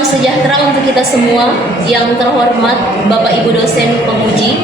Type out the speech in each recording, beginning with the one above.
Salam sejahtera untuk kita semua. Yang terhormat Bapak Ibu dosen penguji,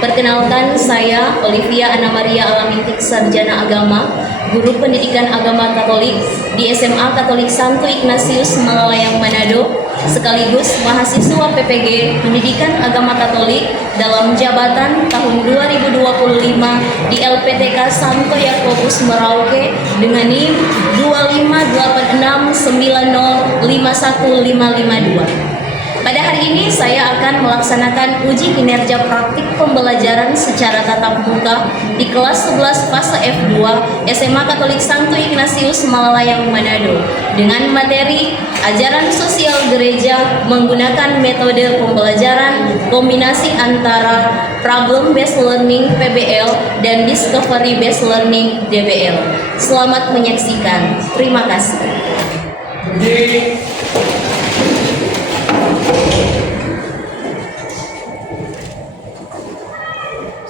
perkenalkan saya Olivia Anna Maria Alamintik, sarjana agama, guru pendidikan agama Katolik di SMA Katolik Santo Ignatius Malalayang Manado, sekaligus mahasiswa PPG Pendidikan Agama Katolik dalam jabatan tahun 2025 di LPTK Santo Yakobus Merauke dengan NIM 25869051552. Pada hari ini saya akan melaksanakan uji kinerja praktik pembelajaran secara tatap muka di kelas 11 fase F2 SMA Katolik Santo Ignatius Malalayang Manado dengan materi ajaran sosial gereja menggunakan metode pembelajaran kombinasi antara problem based learning PBL dan discovery based learning DBL. Selamat menyaksikan. Terima kasih.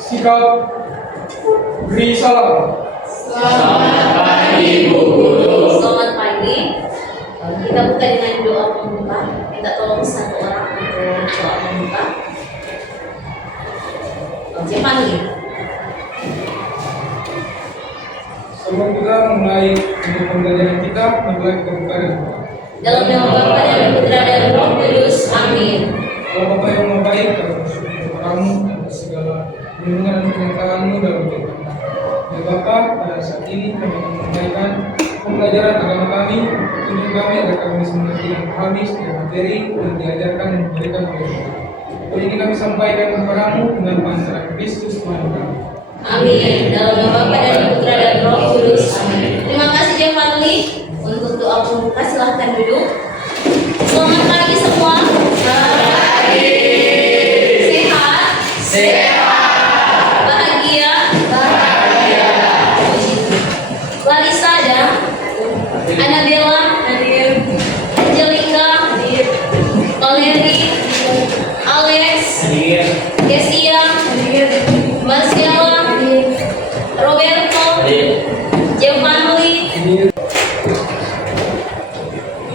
Sikap beri salam. Selamat pagi Bu Guru. Selamat pagi. Kita buka dengan doa pembuka. Minta tolong satu orang untuk doa pembuka. Siapa nih? Sebelum kita mulai untuk pembelajaran kita, marilah kita buka dengan doa. Dalam nama Bapa dan Putra dan Roh Kudus. Amin. Allah Bapa yang Maha Baik, kami bersyukur kepada Kamu atas segala perlindungan dan penyertaan-Mu dalam kehidupan kami. Ya Bapa, pada saat ini kami akan menyampaikan pembelajaran agama kami, tunjuk kami agar kami bisa mengerti dan memahami setiap materi yang diajarkan dan diberikan oleh Tuhan. Hal ini kami sampaikan kepada-Mu dengan pantaran Kristus Tuhan kami. Amin. Dalam nama Bapa dan Putra dan Roh Kudus. Amin. Terima kasih Jeff Fadli untuk doa pembuka. Silahkan duduk. Selamat pagi semua. Selamat pagi. Sehat. Sehat. Bahagia. Bahagia. Larissa ada. Anabella. Angelika. Valeri. Alex. Kesia. Marcella. Roberto. Giovanni.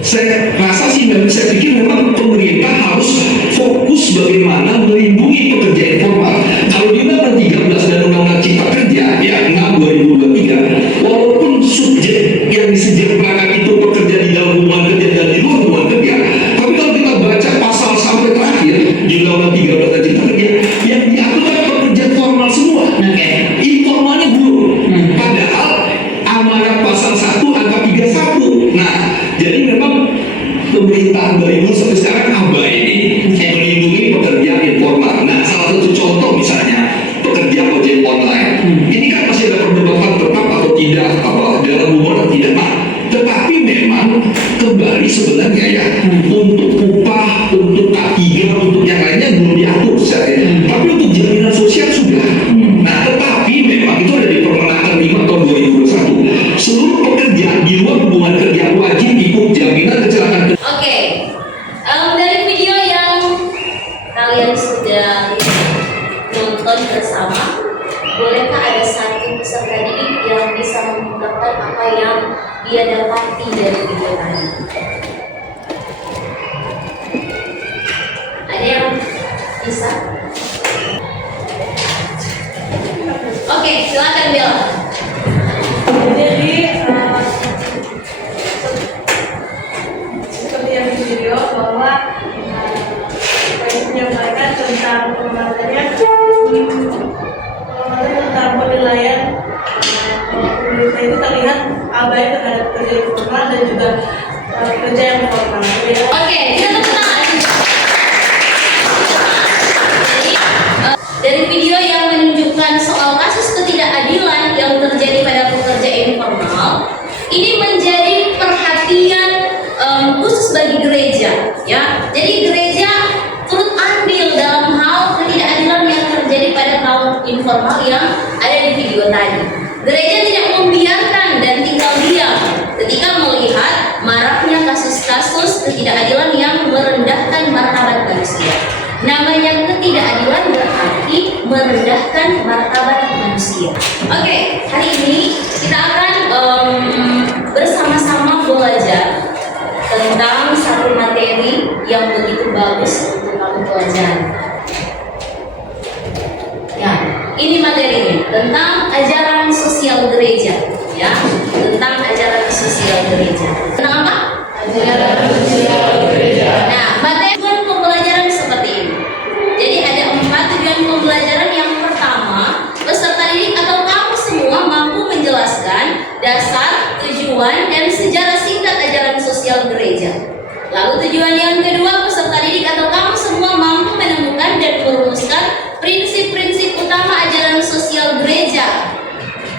Saya rasa sih, saya pikir memang pemerintah harus fokus bagaimana melindungi pekerja informal. Kalau di Undang-Undang 13 dan Undang-Undang Cipta Kerja ya 6/2023, walaupun subjek yang disejarakan itu pekerja di dalam hubungan kerja dan di luar hubungan kerja, tapi kalau kita baca pasal sampai terakhir di Undang-Undang 13 dan Cipta Kerja, yang diatur adalah pekerja formal semua. Informalnya belum. Padahal amanat pasal 1 angka 31. Nah, jadi memang pemerintah dari dulu sampai sekarang abai melindungi pekerja informal. Nah, salah satu contoh misalnya pekerja ojek online. Ini kan masih ada perdebatan tetap atau tidak, apa dalam hubungan atau tidak. Nah, tetapi memang kembali sebenarnya ya untuk upah, untuk K3, untuk yang lainnya belum diatur secara. Tapi untuk jaminan sosial sudah. Nah, tetapi memang itu ada di Permenaker 5 tahun 2021. Seluruh pekerja di luar hubungan kerja wajib ikut jaminan kecelakaan. Oke. Dari video yang kalian sudah nonton bersama, bolehkah ada satu peserta didik yang bisa mengungkapkan apa yang dia dapati dari video tadi? Ada yang bisa? Oke, silakan Bella. Jadi seperti yang di video bahwa saya menyampaikan tentang pengamatan tentang penilaian pemerintah itu terlihat abai terhadap pekerja informal dan juga pekerja yang formal. Oke, kita tepuk tangan. Dari video yang menunjukkan soal kasus ketidakadilan yang terjadi pada pekerja informal, ini menjadi perhatian khusus bagi gereja, ya. Jadi gereja turut andil dalam hal ketidakadilan yang terjadi pada kaum informal yang ada di video tadi. Gereja tidak membiarkan dan tinggal diam ketika melihat maraknya kasus-kasus ketidakadilan yang merendahkan martabat manusia. Namanya ketidakadilan berarti merendahkan martabat manusia. Oke, hari ini kita akan bersama-sama belajar tentang satu materi ya, tentang ajaran sosial gereja. Tentang apa? Ajaran sosial gereja. Nah, materi tujuan pembelajaran seperti ini. Jadi ada 4 tujuan pembelajaran. Yang pertama, peserta didik atau kamu semua mampu menjelaskan dasar, tujuan, dan sejarah singkat ajaran sosial gereja. Lalu tujuan yang kedua, peserta didik atau kamu semua mampu menemukan dan merumuskan prinsip-prinsip utama ajaran sosial gereja.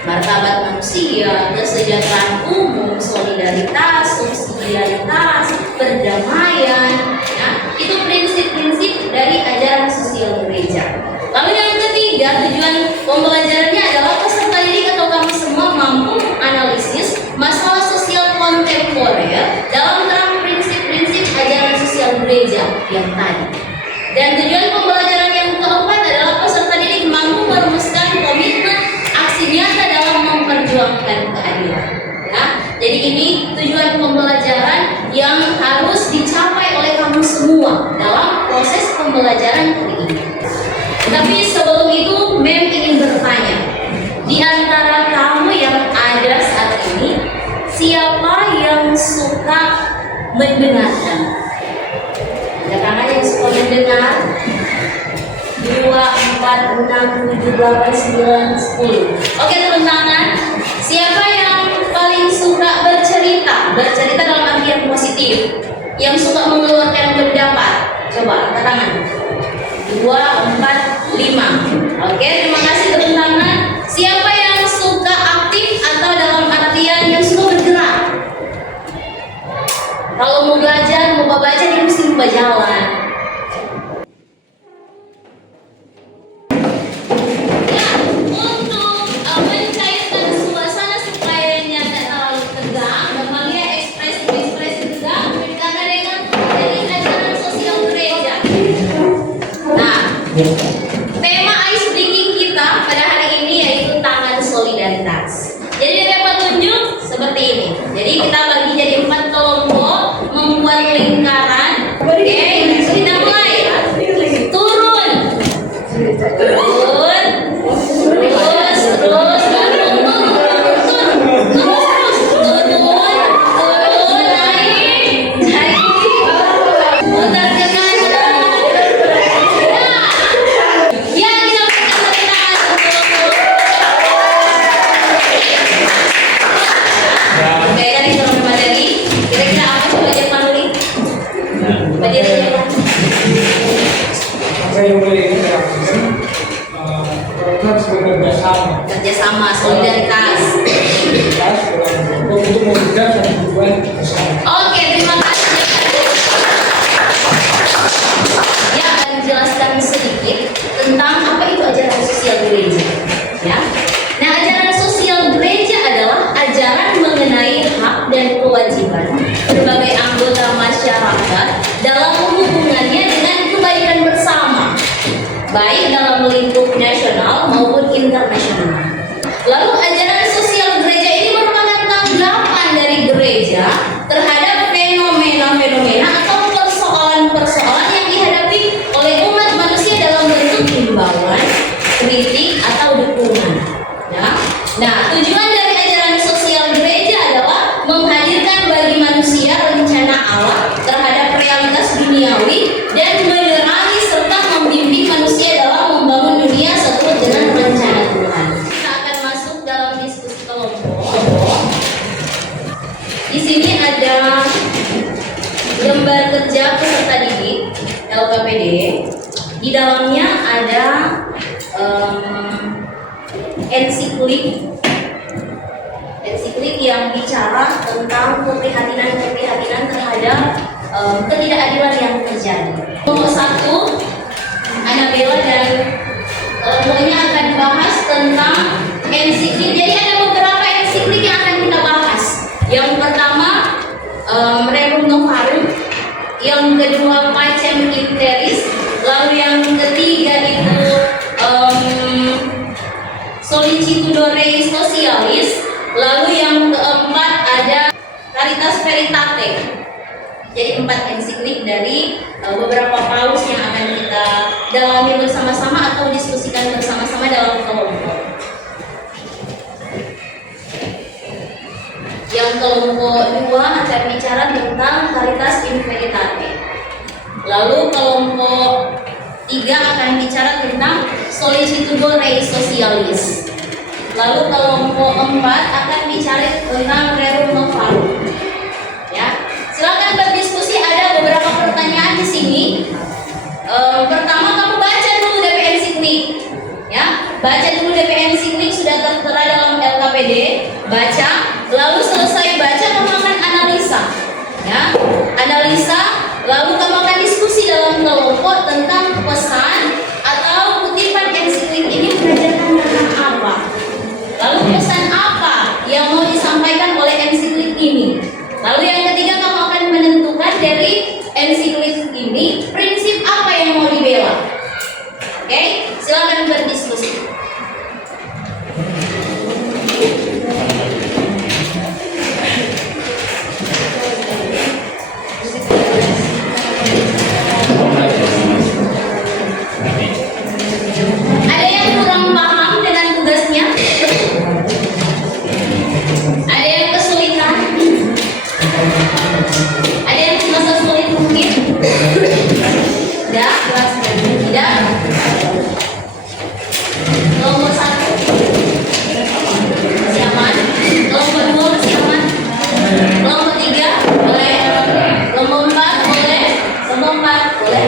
Martabat manusia, kesejahteraan umum, solidaritas, subsidiaritas, perdamaian, ya, itu prinsip-prinsip dari ajaran sosial gereja. Lalu yang ketiga, tujuan pembelajarannya adalah peserta didik atau kamu semua mampu menganalisis masalah sosial kontemporer dalam terang prinsip-prinsip ajaran sosial gereja yang tadi. Dan tujuan pembelajaran yang keempat adalah peserta didik mampu merumuskan komitmen aksi nyata dalam memperjuangkan keadilan. Ya, jadi ini tujuan pembelajaran yang harus dicapai oleh kamu semua dalam proses pembelajaran hari ini. Tapi sebelum itu, Mem ingin bertanya, di antara kamu yang ada saat ini, siapa yang suka mendengarkan? Ada tangan yang suka mendengar? 2, 4, 6, 7, 8, 9, 10. Oke, turun tangan. Siapa yang paling suka bercerita? Bercerita dalam arti yang positif, yang suka mengeluarkan pendapat. Coba angkat tangan. 2, 4, 5. Oke, terima kasih, turun tangan. Siapa yang suka aktif atau dalam artian yang suka bergerak? Kalau mau belajar, mau baca, dia mesti berjalan. Ya, untuk mencairkan suasana supaya tidak terlalu tegang, memangnya ekspresi-ekspresi tegang berkaitan dengan dari ajaran sosial gereja. Nah, tema ice breaking kita pada hari ini yaitu tangan solidaritas. Jadi dapat tunjuk seperti ini. Jadi kita bagi jadi 4 kelompok, membuat lingkaran. Oke, kita mulai. Turun. Turun. Terus, turun, naik, putar ke kanan. Ya, kita berikan tepuk tangan untuk Oke, tadi turun materi. Kira-kira apa coba aja Pak Nuri? Materi apa? Apa yang boleh kita lakukan? Harus bekerja sama. Kerjasama, solidaritas. Solidaritas dalam kelompok untuk mewujudkan satu tujuan bersama. Oke, terima kasih. Ya, akan menjelaskan sedikit tentang apa itu ajaran sosial gereja. Ya. Nah, ajaran sosial gereja adalah ajaran mengenai hak dan kewajiban berbagai anggota masyarakat dalam hubungannya dengan kebaikan bersama, baik dalam lingkup nasional maupun internasional. Lalu ajaran sosial gereja ini merupakan tanggapan dari gereja terhadap fenomena-fenomena atau persoalan-persoalan yang dihadapi oleh umat manusia dalam bentuk himbauan, kritik, atau dukungan. Ya. Nah, tujuan dari ajaran sosial gereja adalah menghadirkan bagi manusia rencana Allah terhadap realitas duniawi dan menerangi serta membimbing manusia dalam membangun dunia seturut dengan rencana Tuhan. Kita akan masuk dalam diskusi kelompok. Di sini ada lembar kerja peserta didik LKPD. Di dalamnya ada ensiklik yang bicara tentang keprihatinan terhadap ketidakadilan yang terjadi. Nomor 1, Anabella dan kelompoknya akan bahas tentang ensiklik. Jadi ada beberapa ensiklik yang akan kita bahas. Yang pertama Rerum Novarum, yang kedua Pacem in Terris, lalu yang ketiga itu Solicitudore Socialis, lalu yang keempat ada Caritas Veritate. Jadi 4 ensiklik dari beberapa paus yang akan kita dalami bersama-sama atau diskusikan bersama-sama dalam kelompok. kelompok 2 akan bicara tentang Caritas in Veritate. Lalu kelompok 3 akan bicara tentang Solicitudo Rei Socialis. Lalu kelompok 4 akan bicara tentang Rerum Novarum. Ya, silakan berdiskusi. Ada beberapa pertanyaan di sini. Pertama, kamu baca dulu DP Ensiklik. Ya, baca dulu DP Ensiklik, sudah tertera dalam LKPD. Baca, lalu selesai baca kamu akan analisa. Ya, analisa, lalu kamu akan diskusi dalam kelompok tentang pesan atau kutipan Ensiklik ini mengajarkan tentang apa. Lalu pesan apa yang mau disampaikan oleh Ensiklik ini. Lalu yang ketiga, kamu akan menentukan dari Ensiklik ini prinsip apa yang mau dibela. Oke, silakan berdiskusi. Ada yang kurang paham dengan tugasnya? Ada yang kesulitan? Ada yang merasa sulit mungkin? Tidak? Tidak? Kelompok 1 masih aman? Kelompok 2 masih aman? Kelompok 3 boleh? Kelompok 4 boleh? Kelompok 4 boleh?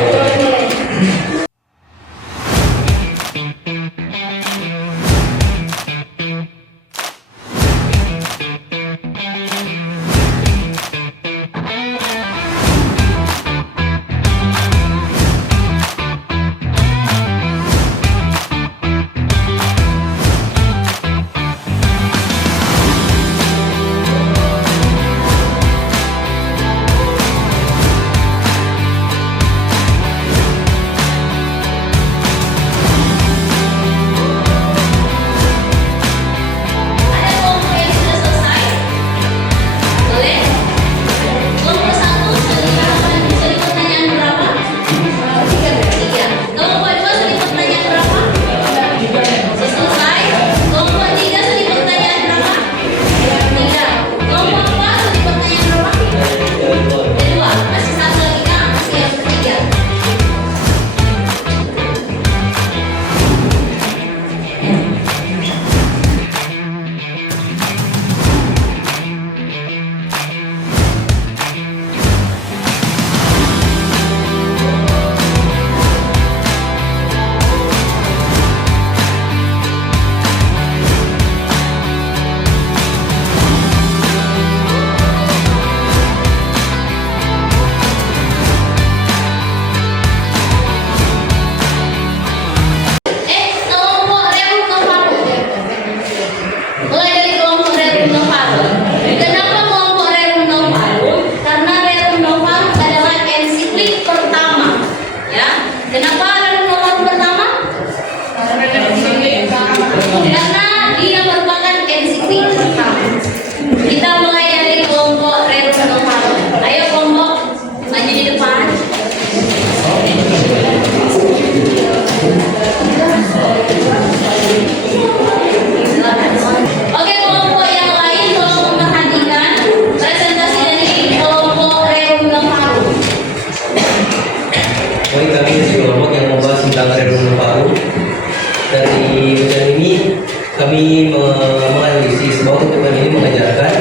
kami menganalisis bahwa kutipan ini mengajarkan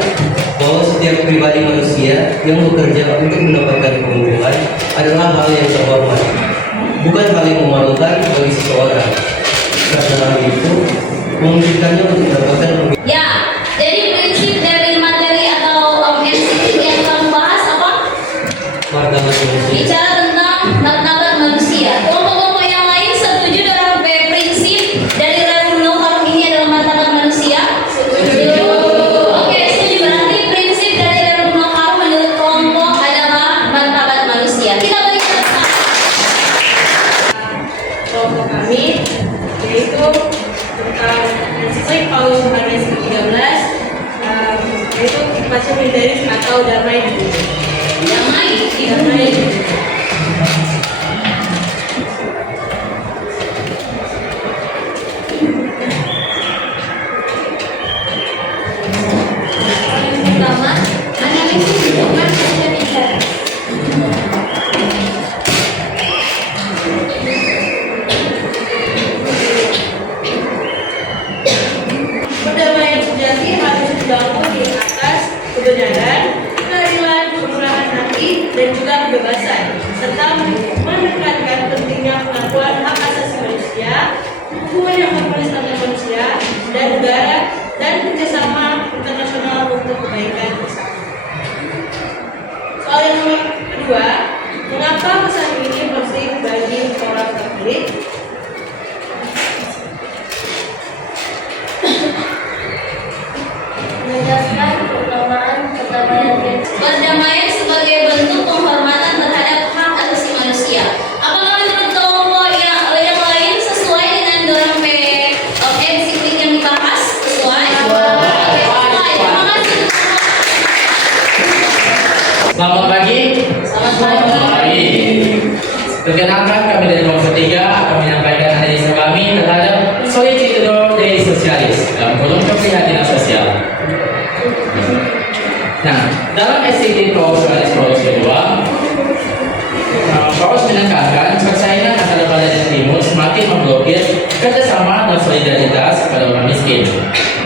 bahwa setiap pribadi manusia yang bekerja untuk mendapatkan keuntungan adalah hal yang terhormat, bukan hal yang memalukan bagi seseorang. Karena hal itu memungkinkannya untuk mendapatkan keuntungan. Ya, jadi prinsip dari materi atau NCT yang kamu bahas apa? Martabat manusia. Bicara tentang martabat manusia. Kelompok-kelompok yang lain setuju dengan prinsip dari Rerum Novarum ini adalah martabat manusia? Setuju. Oke, setuju. Berarti prinsip dari Rerum Novarum menurut kelompok adalah martabat manusia. Kita beri tepuk tangan. Kelompok kami yaitu tentang Ensiklik Paulus Yohanes ke-13, yaitu Pacem Fidelis atau damai di bumi. Damai di Damai di bumi. Paling pertama kebebasan serta menekankan pentingnya pengakuan hak asasi manusia, hubungan yang harmonis antar manusia dan negara, dan kerjasama internasional untuk kebaikan bersama. Soal yang kedua, mengapa pesan ini penting bagi orang Katolik? Menegaskan perdamaian sebagai bentuk penghormatan terhadap hak asasi manusia. Apakah menurut kelompok yang lain sesuai dengan dorong ensiklik yang dibahas? Sesuai? Terima kasih. Selamat pagi. Selamat pagi. Perkenalkan, kami dari kelompok 3 akan menyampaikan analisa kami terhadap Solicitudor Dei Socialis dalam kolom keprihatinan sosial. Nah, dalam SCT Paus kedua, Paus menekankan persaingan antara barat dan timur semakin memblokir kerjasama dan solidaritas kepada orang miskin.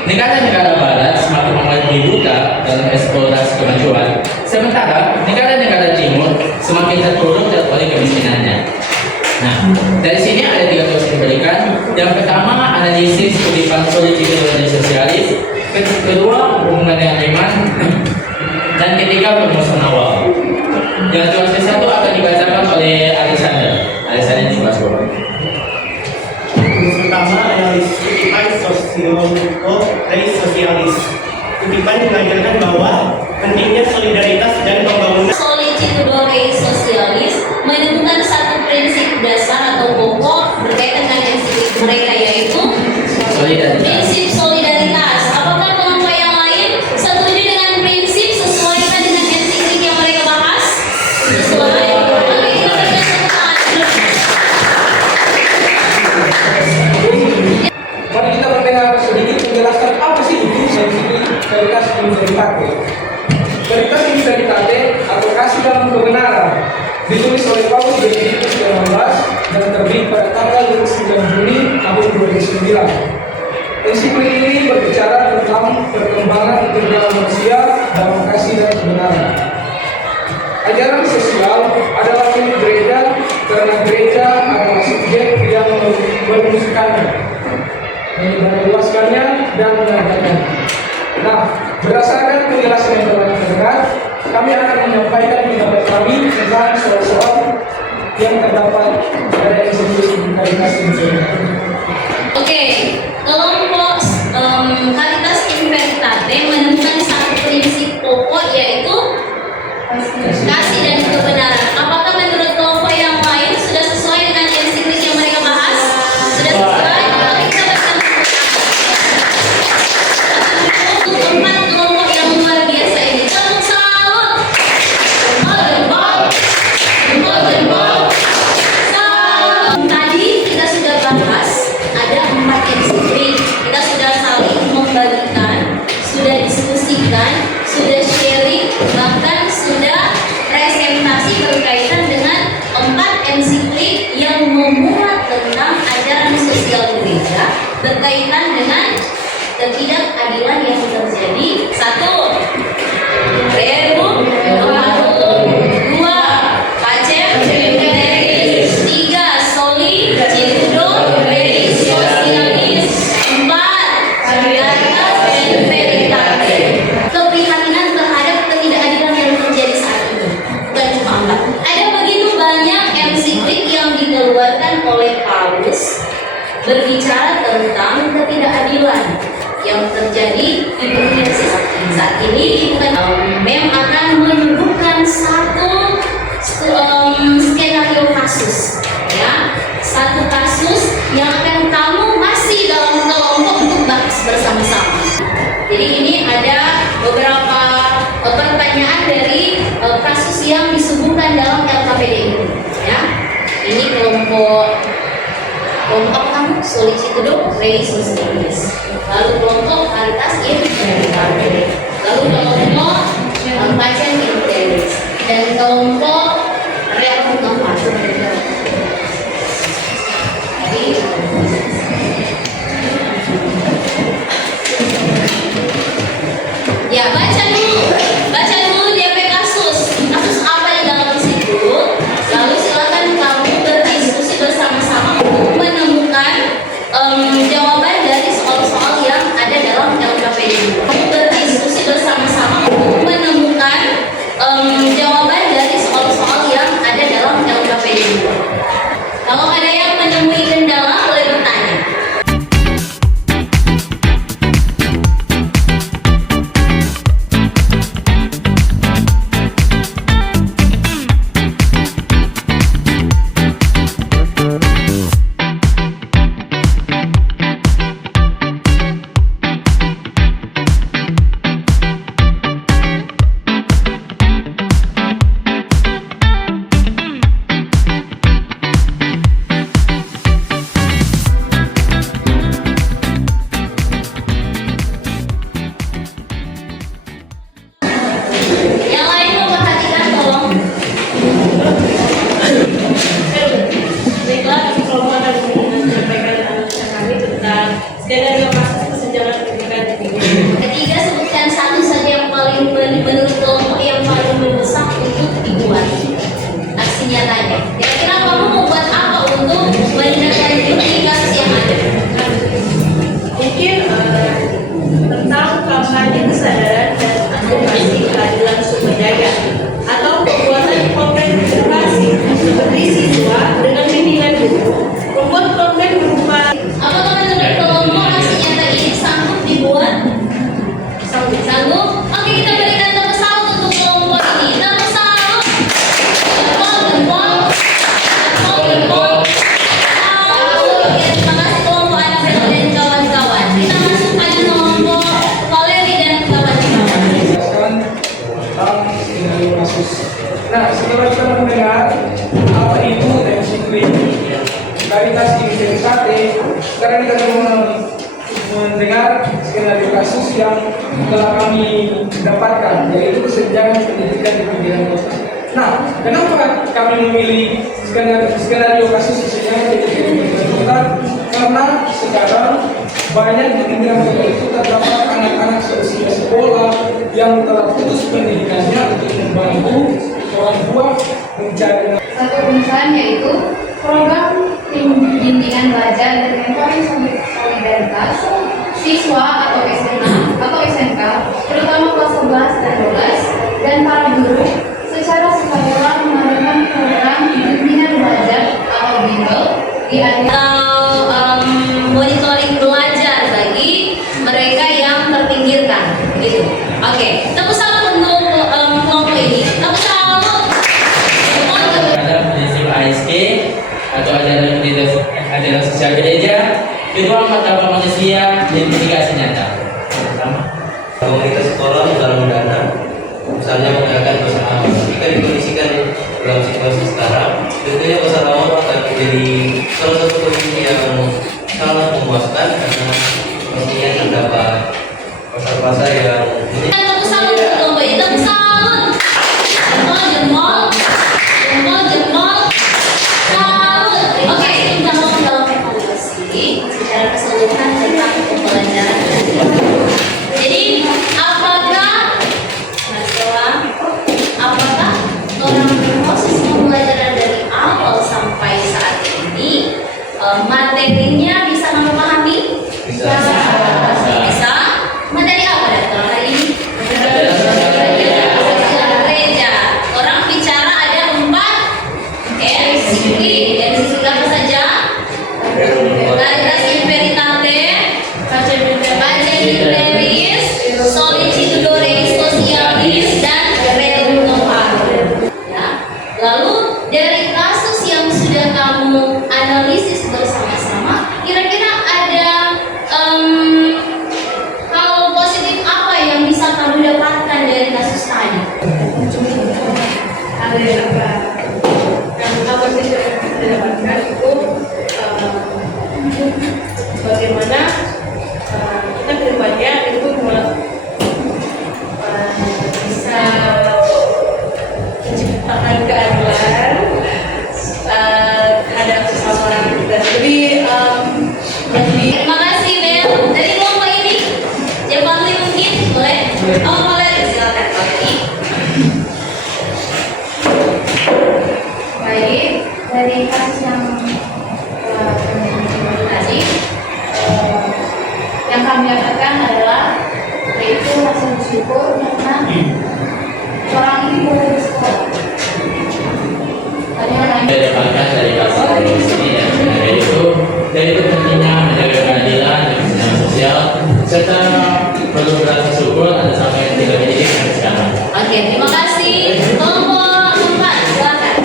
Negara-negara barat semakin memulai buta dalam eksplorasi kemajuan, sementara negara-negara timur semakin terpuruk oleh kemiskinannya. Nah, dari sini ada 3 tugas diberikan. Yang pertama, analisis kutipan Solicitudor Dei Socialis. Kedua, hubungan dengan iman. Dan ketiga, perumusan awal. Yang tugas ke-1 akan dibacakan oleh Alexander. Alexander tugas bawah. Tugas pertama, analisis kutipan Solicitudor Dei Socialis. Kutipan mengajarkan bahwa pentingnya solidaritas dan pembangunan. Solicitudor Dei Socialis menemukan satu prinsip dasar atau pokok berkaitan dengan ensiklik mereka, yaitu Solidaritas. prinsip solidaritas. Apakah kelompok yang lain setuju dengan prinsip sesuaikan dengan ensiklik yang mereka bahas? Sesuai. Oke, kita berikan tepuk tangan. Mari kita mendengar sedikit penjelasan apa sih itu ensiklik Veritas Veritate. Veritas Veritate atau kasih dalam kebenaran ditulis oleh Paus Benedictus XVI dan terbit pada tanggal 29 Juni tahun 2009. Ensiklik ini berbicara tentang perkembangan integral manusia dalam kasih dan kebenaran. Ajaran sosial adalah milik gereja karena gereja adalah subjek yang merumuskannya, menjelaskannya dan menegakkannya. Nah, berdasarkan penjelasan yang telah terdengar, kami akan menyampaikan pendapat kami tentang soal-soal yang terdapat pada ensiklik Veritas Veritate. Oke, kelompok Caritas in Veritate menemukan satu prinsip pokok, yaitu kasih dan kebenaran. Apakah menurut kelompok yang lain sudah sesuai dengan ensiklik yang mereka bahas? Sudah sesuai? Oke, kita berikan tepuk tangan. Untuk 4 kelompok yang luar biasa ini, tepuk salut. Jempol. Salut. Tadi kita sudah bahas ada 4 ensiklik. Kita sudah saling membagikan, sudah diskusikan, sudah sharing, bahkan sudah presentasi berkaitan dengan 4 ensiklik yang memuat tentang ajaran sosial gereja berkaitan dengan ketidakadilan yang terjadi. 1. Rerum Novarum. 2. Pacem Terris. 3. Solicitudor Dei Socialis. 4. Caritas in Veritate. Keprihatinan terhadap ketidakadilan yang terjadi saat ini. Bukan cuma 4. Ada begitu banyak ensiklik yang dikeluarkan oleh Paus berbicara tentang ketidakadilan yang terjadi di dunia saat ini. Mem akan menyuguhkan satu skenario kasus, ya, satu kasus yang akan kamu masih dalam kelompok untuk bahas bersama-sama. Jadi ini ada beberapa pertanyaan dari kasus yang disuguhkan dalam LKPD ini, ya. Ini kelompok apa kamu? Solicitudor Dei Socialis. Lalu kelompok Caritas in Veritate. Lalu kelompok Pacem Terris dan kelompok Rerum Novarum. Jadi ya, baca dulu DP kasus apa di dalam situ. Nah, setelah kita mendengar apa itu MCQ dari tas integritate, sekarang kita mendengar skenario kasus yang telah kami dapatkan, yaitu kesenjangan pendidikan di pinggiran kota. Nah, kenapa kami memilih skenario kasus kesenjangan pendidikan di pinggiran kota? Karena sekarang banyak di pinggiran kota itu terdapat anak-anak seusia sekolah yang telah putus pendidikannya untuk membantu orang tua mencari. Satu perusahaan yaitu program bimbingan belajar dan mentoring solidaritas siswa atau SMA atau SMK, terutama kelas 11 dan 12, dan para guru secara sukarela mengadakan program bimbingan belajar atau bimbel di monitoring belajar bagi mereka yang terpinggirkan, gitu. Oke, tepuk tangan untuk kelompok ini. Tepuk tangan. Ada prinsip ASK atau ajaran sosial gereja. Kedua, mata manusia, identifikasi nyata. Pertama, komunitas sekolah menggalang dana, misalnya mengadakan bersama. Jika dikondisikan dalam situasi sekarang, tentunya bersama akan menjadi salah satu kondisi yang sangat memuaskan karena pastinya terdapat pasar-pasar yang Tepuk tangan untuk kelompok ini. Tepuk tangan. Jempol. Salut. Oke, kita mau dalam evaluasi secara keseluruhan tentang pembelajaran. Jadi, apakah orang proses pembelajaran dari awal sampai saat ini materinya bisa kamu pahami? bisa Bisa. Materi apa dalam hari ini? Gereja. Orang bicara ada 4 MCQ. MCQ apa saja? Caritas in veritate, Pacem in brevis, Solicitudo Dei Socialis, dan Rerum Novarum. Ya. Lalu dari kasus yang sudah kamu analisis bersama-sama, kira-kira ada hal positif apa yang bisa kamu dapatkan dari kasus tadi? Ada yang apa sih yang kita dapatkan itu bagaimana kita kedepannya itu bisa menciptakan keadilan terhadap sesama orang kita. Jadi Terima kasih Bel. Dari kelompok ini, Jepang mungkin boleh? Oh boleh, silakan Pak Ini. baik dari kasus yang tadi yang kami dapatkan adalah yaitu rasa bersyukur karena orang ini boleh bersekolah. Tadi yang lain saya dapatkan dari kasus ini ya, yaitu dari pentingnya menjaga keadilan dan kesenjangan sosial serta perlu berasa syukur ada sampai yang tidak mendidik sampai sekarang. Oke, terima kasih. Kelompok 4, silakan.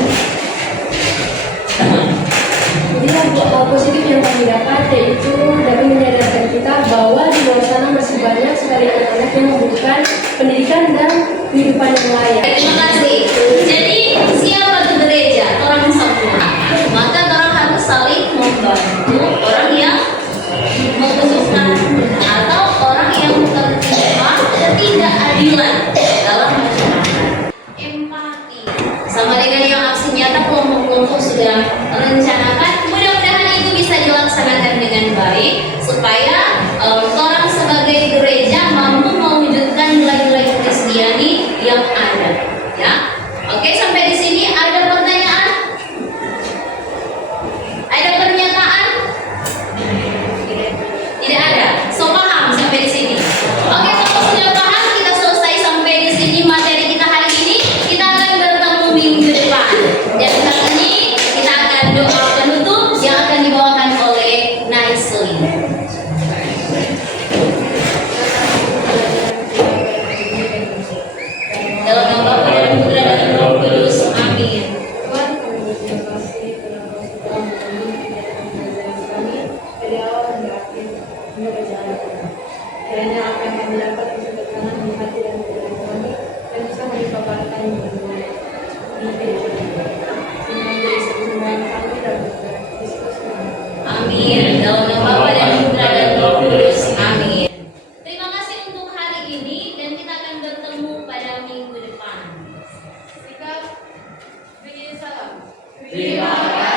Jadi hal positif yang kami dapat yaitu dapat menyadarkan kita bahwa di luar sana masih banyak sekali anak-anak yang membutuhkan pendidikan dan kehidupan yang layak. Terima kasih. Jadi siapa itu gereja? Orang sempurna. Maka orang harus saling membantu orang yang membutuhkan atau orang yang tertimpa ketidakadilan dalam masyarakat. Empati. Sama dengan yang aksi nyata kelompok-kelompok sudah rencanakan. Mudah-mudahan itu bisa dilaksanakan dengan baik supaya orang sebagai gereja mampu mewujudkan nilai-nilai Kristiani yang ada. Ya, oke sampai di sini ada pertanyaan? Ada pernyataan? Tidak ada. So paham sampai di sini. Oke, kalau sudah paham kita selesai sampai di sini materi kita hari ini. Kita akan bertemu minggu depan. Dan kali ini kita akan doa penutup yang akan dibawakan oleh Naisli. Terima kasih.